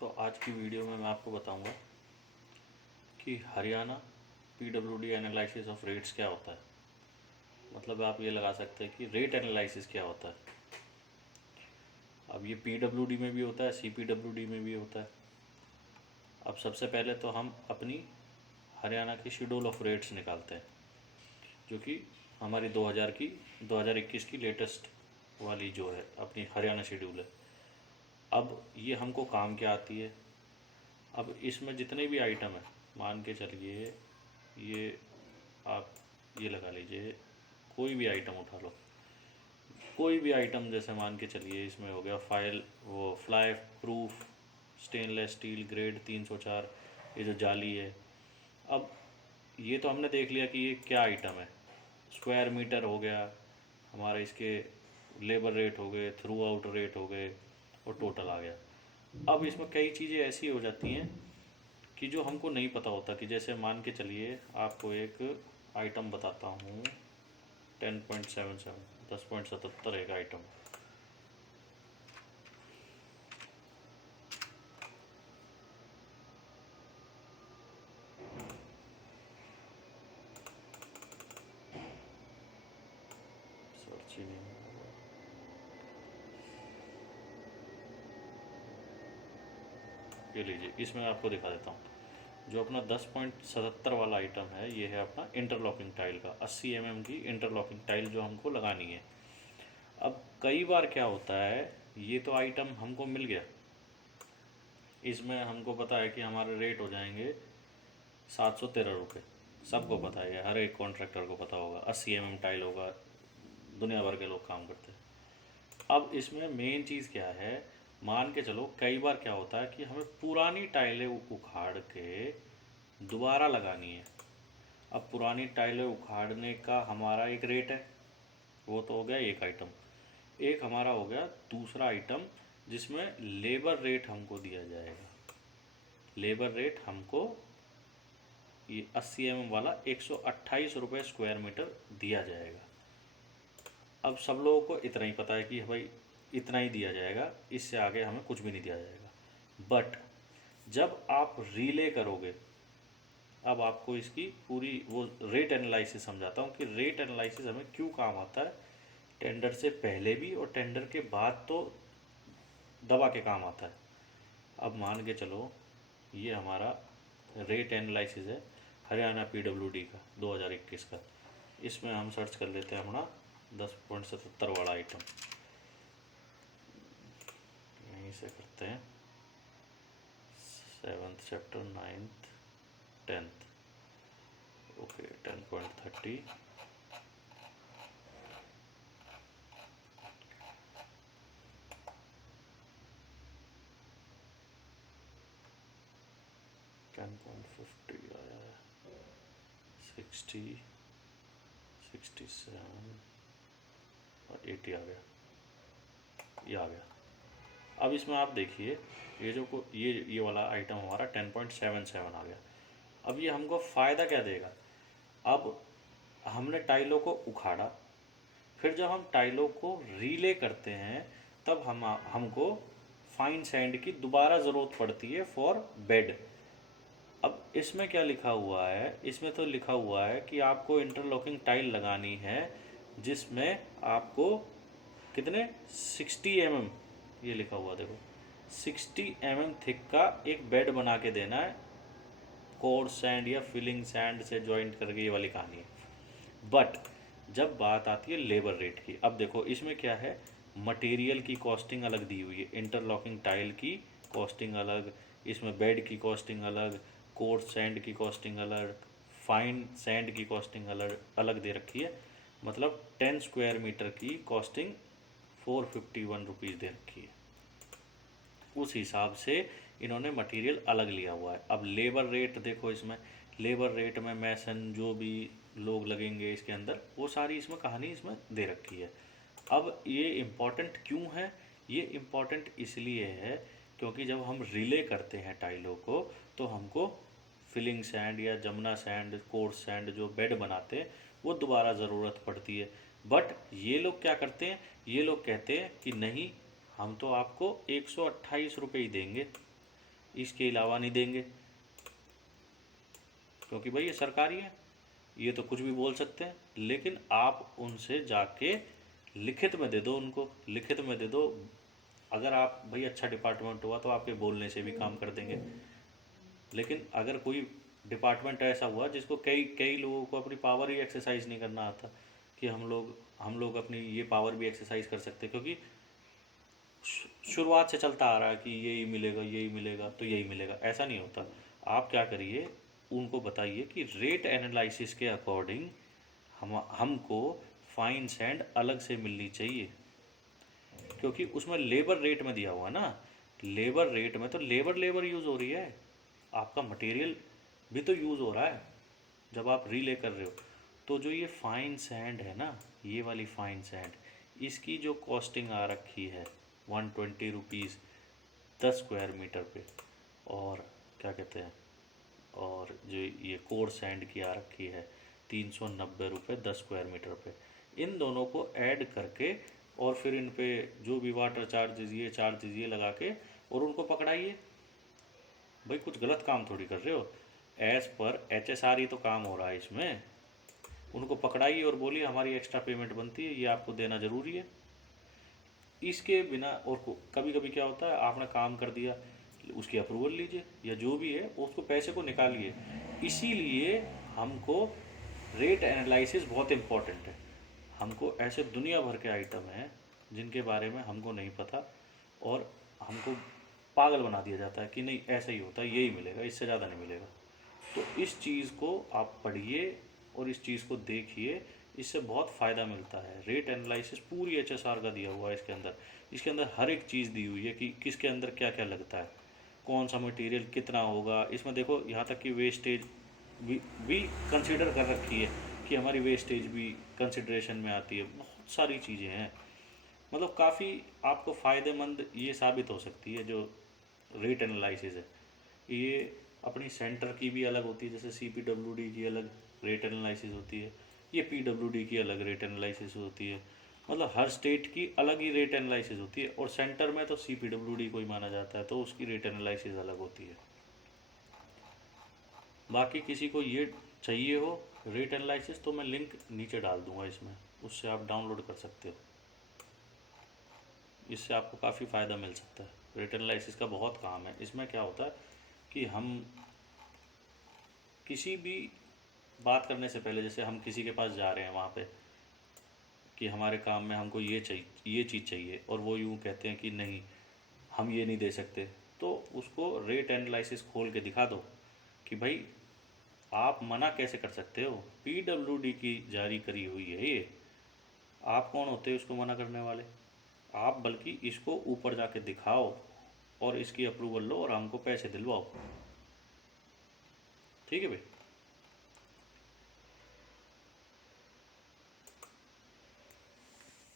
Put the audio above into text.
तो आज की वीडियो में मैं आपको बताऊंगा कि Haryana PWD analysis of rates क्या होता है। मतलब आप ये लगा सकते हैं कि रेट एनालिसिस क्या होता है। अब ये पीडब्ल्यूडी में भी होता है, सीपीडब्ल्यूडी में भी होता है। अब सबसे पहले तो हम अपनी हरियाणा की शेड्यूल ऑफ रेट्स निकालते हैं, जो कि हमारी 2021 की लेटेस्ट वाली जो है अपनी हरियाणा शेड्यूल है। अब ये हमको काम क्या आती है। अब इसमें जितने भी आइटम है, मान के चलिए ये आप ये लगा लीजिए, कोई भी आइटम उठा लो, कोई भी आइटम, जैसे मान के चलिए इसमें हो गया फाइल, वो fly proof stainless steel grade 304, ये जो जाली है। अब ये तो हमने देख लिया कि ये क्या आइटम है। स्क्वायर मीटर हो गया हमारा, इसके लेबर रेट हो गए, थ्रू आउट रेट हो गए, और टोटल आ गया। अब इसमें कई चीज़ें ऐसी हो जाती हैं कि जो हमको नहीं पता होता। कि जैसे मान के चलिए आपको एक आइटम बताता हूँ, 10.77, 10.77 एक आइटम। सर्च ही नहीं, ये लीजिए, इसमें आपको दिखा देता हूँ। जो अपना 10.77 वाला आइटम है, ये है अपना इंटरलॉकिंग टाइल का 80 की इंटरलॉकिंग टाइल जो हमको लगानी है। अब कई बार क्या होता है, ये तो आइटम हमको मिल गया, इसमें हमको पता है कि हमारे रेट हो जाएंगे 713 रुपये। सबको पता है, हर एक कॉन्ट्रैक्टर को पता होगा। 80 टाइल होगा, दुनिया भर के लोग काम करते हैं। अब इसमें मेन चीज़ क्या है, मान के चलो कई बार क्या होता है कि हमें पुरानी टाइलें उखाड़ के दोबारा लगानी है। अब पुरानी टाइलें उखाड़ने का हमारा एक रेट है, वो तो हो गया एक आइटम। एक हमारा हो गया दूसरा आइटम, जिसमें लेबर रेट हमको दिया जाएगा। लेबर रेट हमको ये 80 वाला 128 रुपये स्क्वायर मीटर दिया जाएगा। अब सब लोगों को इतना ही पता है कि भाई इतना ही दिया जाएगा, इससे आगे हमें कुछ भी नहीं दिया जाएगा। बट जब आप रिले करोगे, अब आपको इसकी पूरी वो रेट एनालिसिस समझाता हूँ कि रेट एनालिसिस हमें क्यों काम आता है। टेंडर से पहले भी और टेंडर के बाद तो दबा के काम आता है। अब मान के चलो ये हमारा रेट एनालिसिस है हरियाणा पीडब्ल्यूडी का 2021 का। इसमें हम सर्च कर लेते हैं अपना 10.77 वाला आइटम, यहीं से करते हैं 7th chapter 9th 10th। Okay, 10.30, आया है 60, 67 और 80 आ गया, ये आ गया। अब इसमें आप देखिए, ये जो ये वाला आइटम हमारा 10.77 आ गया। अब ये हमको फ़ायदा क्या देगा। अब हमने टाइलों को उखाड़ा, फिर जब हम टाइलों को रीले करते हैं तब हमको फाइन सैंड की दोबारा ज़रूरत पड़ती है फॉर बेड। अब इसमें क्या लिखा हुआ है, इसमें तो लिखा हुआ है कि आपको इंटरलॉकिंग टाइल लगानी है, जिसमें आपको कितने 60 ये लिखा हुआ देखो 60 थिक का एक बेड बना के देना है, कोर्स सैंड या फिलिंग सैंड से जॉइंट करके, ये वाली कहानी है। बट जब बात आती है लेबर रेट की, अब देखो इसमें क्या है, मटेरियल की कॉस्टिंग अलग दी हुई है, इंटरलॉकिंग टाइल की कॉस्टिंग अलग, इसमें बेड की कॉस्टिंग अलग, कोर्स सैंड की कॉस्टिंग अलग, फाइन सैंड की कॉस्टिंग अलग अलग दे रखी है। मतलब 10 स्क्वायर मीटर की कॉस्टिंग 451 रुपीज़ दे रखी है। उस हिसाब से इन्होंने मटेरियल अलग लिया हुआ है। अब लेबर रेट देखो, इसमें लेबर रेट में मैसन जो भी लोग लगेंगे इसके अंदर, वो सारी इसमें कहानी इसमें दे रखी है। अब ये इम्पॉर्टेंट क्यों है, ये इम्पॉर्टेंट इसलिए है क्योंकि जब हम रिले करते हैं टाइलों को, तो हमको फिलिंग सैंड या जमुना सैंड, कोर्स सैंड जो बेड बनाते हैं, वो दोबारा ज़रूरत पड़ती है। बट ये लोग क्या करते हैं, ये लोग कहते हैं कि नहीं, हम तो आपको 128 रुपये ही देंगे। इसके अलावा नहीं देंगे, क्योंकि भाई ये सरकारी है, ये तो कुछ भी बोल सकते हैं। लेकिन आप उनसे जाके लिखित में दे दो, उनको लिखित में दे दो। अगर आप भाई अच्छा डिपार्टमेंट हुआ तो आपके बोलने से भी काम कर देंगे। लेकिन अगर कोई डिपार्टमेंट ऐसा हुआ जिसको कई कई लोगों को अपनी पावर ही एक्सरसाइज नहीं करना आता, कि हम लोग अपनी ये पावर भी एक्सरसाइज कर सकते हैं, क्योंकि शुरुआत से चलता आ रहा है कि यही मिलेगा यही मिलेगा तो यही मिलेगा, ऐसा नहीं होता। आप क्या करिए, उनको बताइए कि रेट एनालिसिस के अकॉर्डिंग हमको फाइन सैंड अलग से मिलनी चाहिए, क्योंकि उसमें लेबर रेट में दिया हुआ ना। लेबर रेट में तो लेबर यूज़ हो रही है, आपका मटेरियल भी तो यूज़ हो रहा है जब आप रीले कर रहे हो। तो जो ये फाइन सैंड है ना, ये वाली फाइन सैंड, इसकी जो कॉस्टिंग आ रखी है 120 रुपीज़ 10 स्क्वायर मीटर पे, और क्या कहते हैं, और जो ये कोर सैंड की आ रखी है 390 रुपये 10 स्क्वायर मीटर पे, इन दोनों को ऐड करके और फिर इन पे जो भी वाटर चार्जेज ये लगा के और उनको पकड़ाइए। भाई कुछ गलत काम थोड़ी कर रहे हो, एज पर HSR ही तो काम हो रहा है इसमें। उनको पकड़ाइए और बोलिए हमारी एक्स्ट्रा पेमेंट बनती है, ये आपको देना ज़रूरी है। इसके बिना, और कभी कभी क्या होता है, आपने काम कर दिया, उसकी अप्रूवल लीजिए या जो भी है उसको पैसे को निकालिए। इसीलिए हमको रेट एनालिसिस बहुत इम्पॉर्टेंट है। हमको ऐसे दुनिया भर के आइटम हैं जिनके बारे में हमको नहीं पता, और हमको पागल बना दिया जाता है कि नहीं ऐसा ही होता है, यही मिलेगा, इससे ज़्यादा नहीं मिलेगा। तो इस चीज़ को आप पढ़िए और इस चीज़ को देखिए, इससे बहुत फ़ायदा मिलता है। रेट एनालिसिस पूरी HSR का दिया हुआ है इसके अंदर। इसके अंदर हर एक चीज़ दी हुई है कि किसके अंदर क्या क्या लगता है, कौन सा मटेरियल कितना होगा। इसमें देखो यहाँ तक कि वेस्टेज भी कंसिडर कर रखी है, कि हमारी वेस्टेज भी कंसिड्रेशन में आती है। बहुत सारी चीज़ें हैं, मतलब काफ़ी आपको फ़ायदेमंद ये साबित हो सकती है जो रेट एनालिसिस है। ये अपनी सेंटर की भी अलग होती है, जैसे CPWD की अलग रेट एनालिसिस होती है, ये PWD की अलग रेट एनालिसिस होती है। मतलब हर स्टेट की अलग ही रेट एनालिसिस होती है, और सेंटर में तो CPWD को ही माना जाता है, तो उसकी रेट एनालिसिस अलग होती है। बाकी किसी को ये चाहिए हो रेट एनालिसिस तो मैं लिंक नीचे डाल दूंगा इसमें, उससे आप डाउनलोड कर सकते हो। इससे आपको काफ़ी फ़ायदा मिल सकता है। रेट एनालिसिस का बहुत काम है। इसमें क्या होता है कि हम किसी भी बात करने से पहले, जैसे हम किसी के पास जा रहे हैं वहाँ पे कि हमारे काम में हमको ये चाहिए, ये चीज़ चाहिए, और वो यूँ कहते हैं कि नहीं हम ये नहीं दे सकते, तो उसको रेट एनालिसिस खोल के दिखा दो कि भाई आप मना कैसे कर सकते हो, PWD की जारी करी हुई है ये, आप कौन होते हैं उसको मना करने वाले। आप बल्कि इसको ऊपर जाके दिखाओ और इसकी अप्रूवल लो और हमको पैसे दिलवाओ। ठीक है भाई।